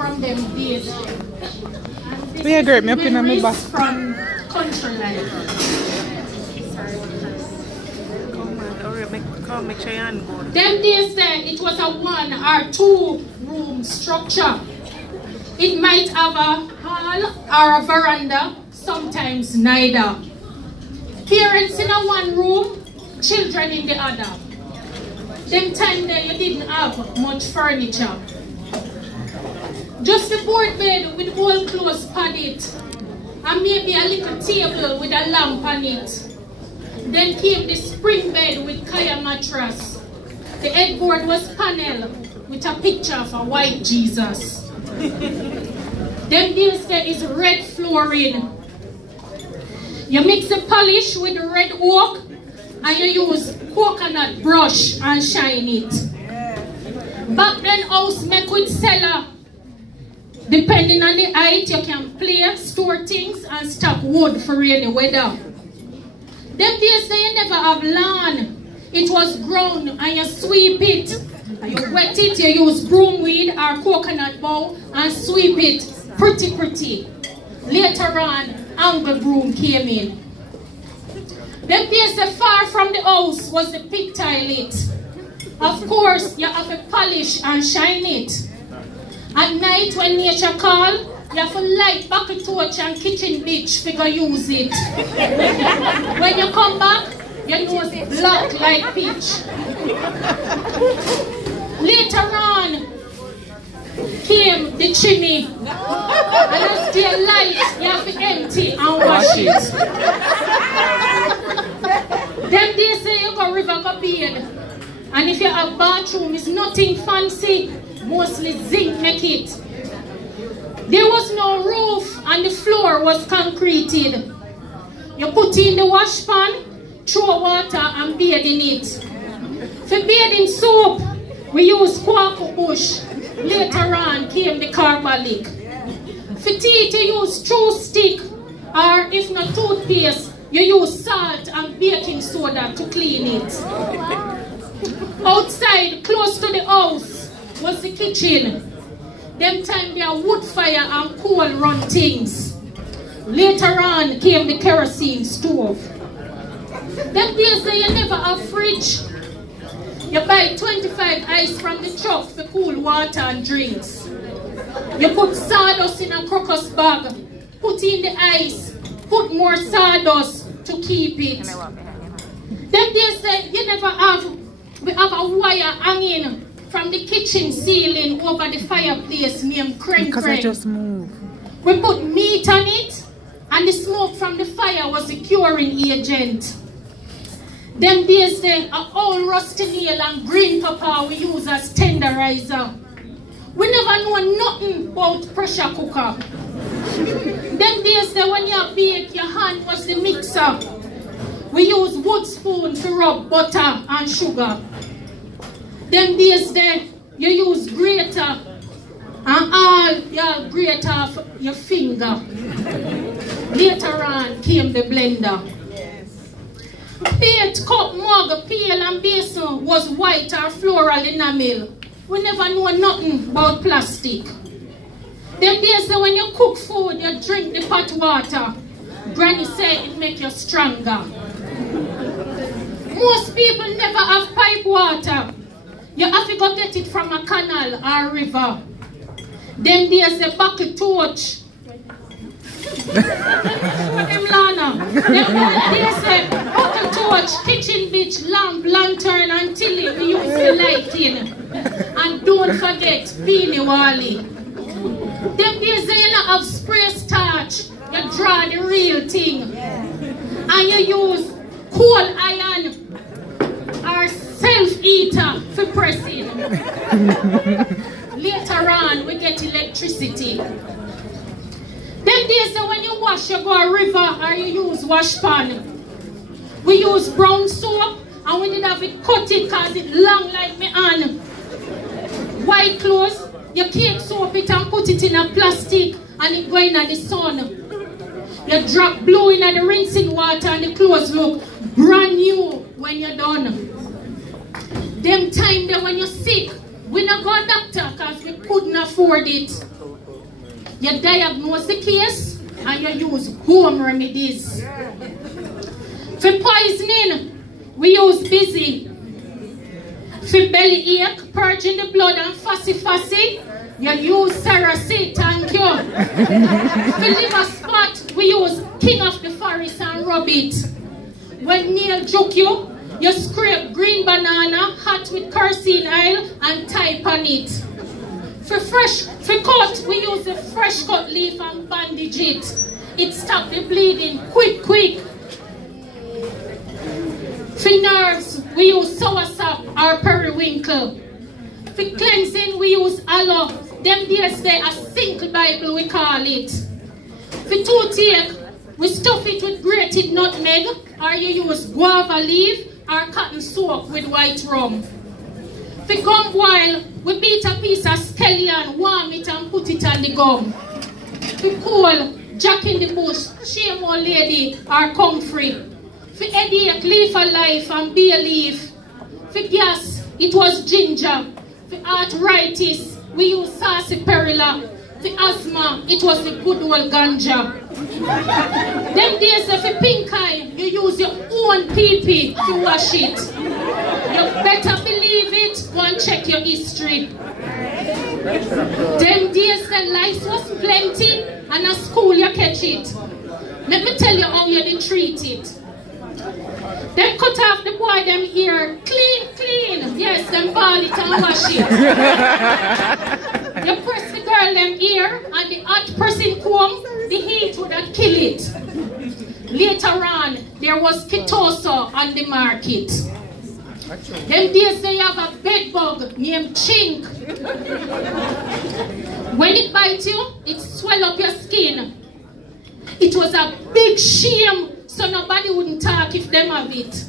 from them days. We agree, me up in my back. From country life. Make sure you go. Them days there, it was a 1 or 2 room structure. It might have a hall or a veranda, sometimes neither. Parents in a 1 room, children in the other. Them time there you didn't have much furniture. Just the board bed with old clothes padded, and maybe a little table with a lamp on it. Then came the spring bed with kaya mattress. The headboard was panel with a picture of a white Jesus. Then there is red flooring. You mix the polish with the red oak and you use coconut brush and shine it. Back then house make with cellar. Depending on the height, you can play, store things and stock wood for rainy weather. Them days you never have lawn. It was ground and you sweep it. And you wet it, you use broom weed or coconut bowl and sweep it pretty. Later on, angle broom came in. Them days far from the house was the pig toilet. Of course, you have to polish and shine it. At night when nature call, you have to light bucket torch and kitchen bitch figure use it. When you come back, your nose black like pitch. Later on came the chimney. And as the light, you have to empty and wash it. Them days you go river go bathe. And if you have bathroom, it's nothing fancy. Mostly zinc make it. There was no roof and the floor was concreted. You put in the wash pan, throw water and bathe in it. For bathing soap, we use quack bush. Later on came the carbolic. For teeth, you use chew stick, or if not toothpaste, you use salt and baking soda to clean it. Outside, close to the house, was the kitchen. Them time there wood fire and coal run things. Later on came the kerosene stove. Them days you never have fridge. You buy 25 ice from the truck for cool water and drinks. You put sawdust in a crocus bag, put in the ice, put more sawdust to keep it. Them days you never have, we have a wire hanging from the kitchen ceiling over the fireplace named Crane. Because I just moved. We put meat on it, and the smoke from the fire was the curing agent. Them days there, a old rusty nail and green pepper we use as tenderizer. We never know nothing about pressure cooker. Them days there, when you bake, your hand was the mixer. We use wood spoon to rub butter and sugar. Them days there, you use grater and all your grate off your finger. Later on came the blender. Plate, cup, mug, pail and basin was white or floral enamel. We never know nothing about plastic. Them days there, when you cook food, you drink the pot water. Granny said it make you stronger. Most people never have pipe water. You have to go get it from a canal or river. Them days the bucket torch. Them days the bucket torch, kitchen bitch, lamp, lantern and tilly we use the lighting. And don't forget Beanie Wally. Them days you not have spray starch. You draw the real thing. And you use coal iron or self-eater for pressing. Later on, we get electricity. Them days when you wash, you go a river or you use wash pan. We use brown soap and we did have it cut it because it long like me hand. White clothes, you cake soap it and put it in a plastic and it go in the sun. You drop blue in the rinsing water and the clothes look brand new when you're done. Them time there when you're sick, we not go to doctor because we couldn't afford it. You diagnose the case and you use home remedies. For poisoning, we use busy. For belly ache, purging the blood and fussy, you use Saracet, thank you. For liver spot, we use King of the Forest and rub it. When nail juke you, you scrape green banana, hot with kerosene oil and type on it. For cut, we use the fresh cut leaf and bandage it. It stops the bleeding quick. For nerves, we use soursop or periwinkle. For cleansing, we use aloe. Them days they a single Bible we call it. For toothache, we stuff it with grated nutmeg, or you use guava leaf or cotton soap with white rum. For gum boil, we beat a piece of scallion, warm it and put it on the gum. For coal, Jack in the bush, shame old lady or comfrey. For headache, leaf of life and bay leaf. For gas, it was ginger. For arthritis, we use sarsaparilla. For asthma, it was the good old ganja. Them days for pink eye, you use your own pee-pee to wash it. You better believe it, go and check your history. Them days the lice was plenty and at school you catch it. Let me tell you how you did treat it. Them cut off the boy them ear clean. Yes, them ball it and wash it. You press the girl them ear and the hot pressing comb, the heat would have kill it. Later on, there was Kitoso on the market. Them days they have a bed bug named chink. When it bites you, it swell up your skin. It was a big shame, so nobody wouldn't talk if them have it.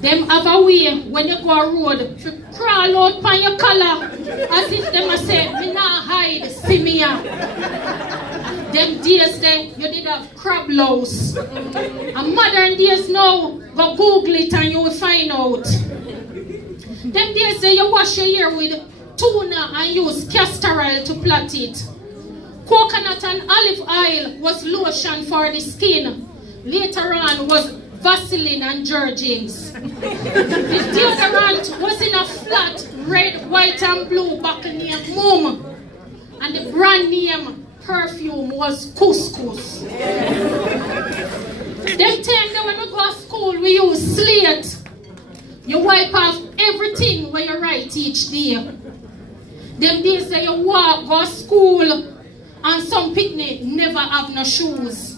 Them have a way when you go a road to crawl out on your collar as if them a say, me nah hide, see me here. Them days there, you did have crab louse. And modern days now, go Google it and you will find out. Them days there, you wash your hair with tuna and use castor oil to plait it. Coconut and olive oil was lotion for the skin. Later on was Vaseline and Jergens. The deodorant was in a flat red, white and blue bottle named Mum. And the brand name perfume was Couscous. Them time when we go to school, we use slate. You wipe off everything when you write each day. Them days that you walk, go to school, and some picnic never have no shoes.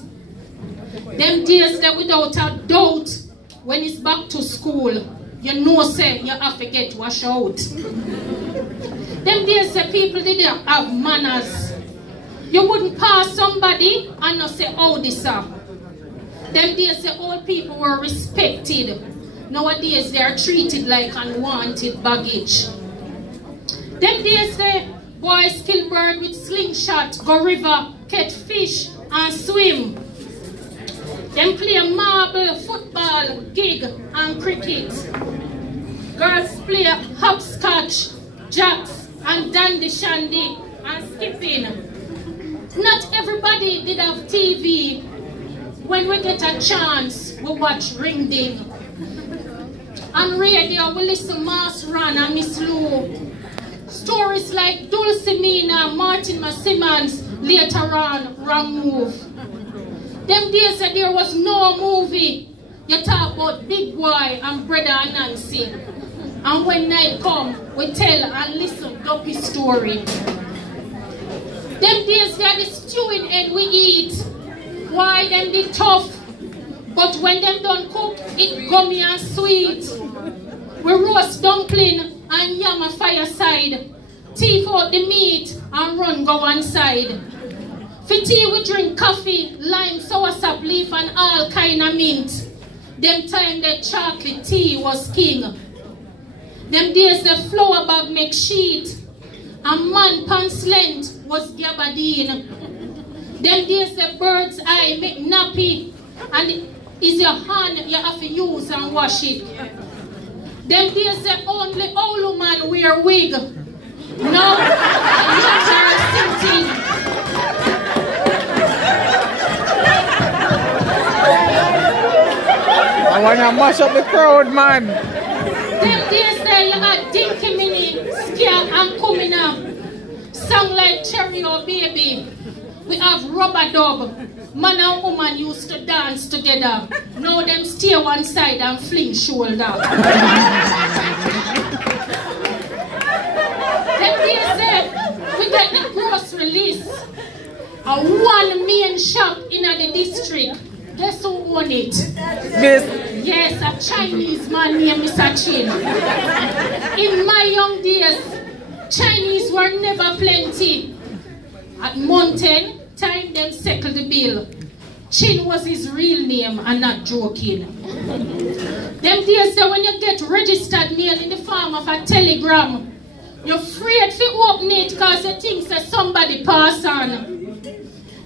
Them days that without a doubt, when it's back to school, you know say you have to get washed out. Them days that people didn't have manners. You wouldn't pass somebody and not say, oh, this sir. Them days the old people were respected. Nowadays they are treated like unwanted baggage. Them days the boys kill bird with slingshot, go river, catch fish and swim. Them play marble, football, gig and cricket. Girls play hopscotch, jacks and dandy shandy and skipping. Not everybody did have TV. When we get a chance, we watch Ring Ding. On radio, we listen Mass Ran and Miss Lou. Stories like Dulcimina, Martin Simmons, later on, Wrong Move. Them days that there was no movie, you talk about Big Boy and Brother and Nancy. And when night come, we tell and listen Duppy story. Them days they are the stewing egg we eat. Why them be tough? But when them done cook, it gummy and sweet. We roast dumpling and yam a fireside. Teeth out the meat and run go one side. For tea we drink coffee, lime, soursop leaf and all kind of mint. Them time that chocolate tea was king. Them days the flour bag make sheet. And man pants length was gabardine. Them days the bird's eye make nappy. And is your hand you have to use and wash it. Them days the only old man wear wig. Now, younger wanna mash up the crowd, man. Them days there you had Dinky Mini, Scare and Coming Up. Song like Cherry or Baby. We have Rubber Dub. Man and woman used to dance together. Now them stay one side and fling shoulder. Them days there, we get the grocery list. A one main shop in the district. Guess who own it? This. Yes, a Chinese man named Mr. Chin. In my young days, Chinese were never plenty. At mountain time, them settled the bill. Chin was his real name and not joking. Them days that when you get registered mail in the form of a telegram, you're afraid to open it because you think that somebody passed on.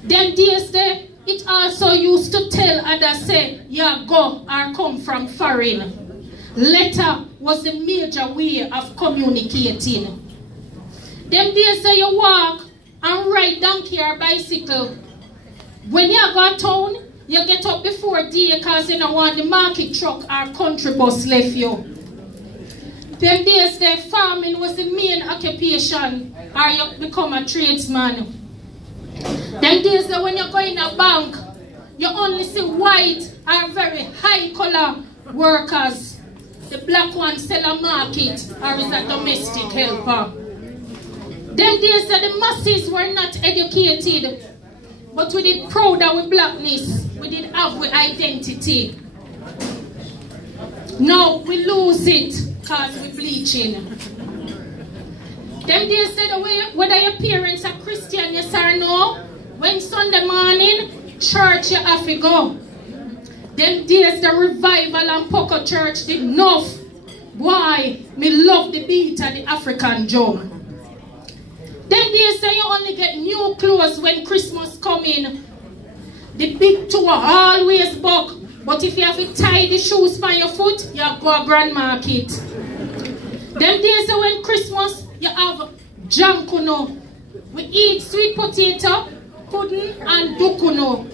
Them days there, it also used to tell others say, yeah, go or come from foreign. Letter was the major way of communicating. Them days that you walk and ride donkey or bicycle. When you go to town, you get up before day because you don't want the market truck or country bus left you. Them days there, farming was the main occupation or you become a tradesman. Them days that when you go in a bank, you only see white or very high color workers. The black one sell a market or is a domestic helper. Them days that the masses were not educated, but we did proud of our blackness, we did have our identity. Now we lose it because we're bleaching. Them days that whether your parents are Christian, yes or no, when Sunday morning, church you have to go. Them days the revival and Poco Church did enough. Why? Me love the beat of the African drum. Them days that you only get new clothes when Christmas come in. The big toe always buck. But if you have to tie the shoes by your foot, you go to Grand Market. Them days that when Christmas, you have jankuno. We eat sweet potato, pudding and dukuno.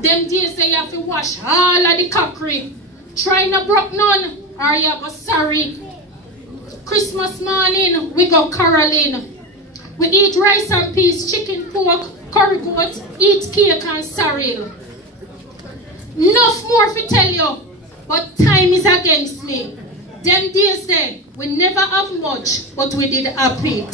Them days that you have to wash all of the cockery. Try not broke none or you go sorry. Christmas morning, we go caroling. We eat rice and peas, chicken, pork, curry goat, eat cake and sorrel. Enough more to tell you, but time is against me. Them days there, we never have much, but we did happy.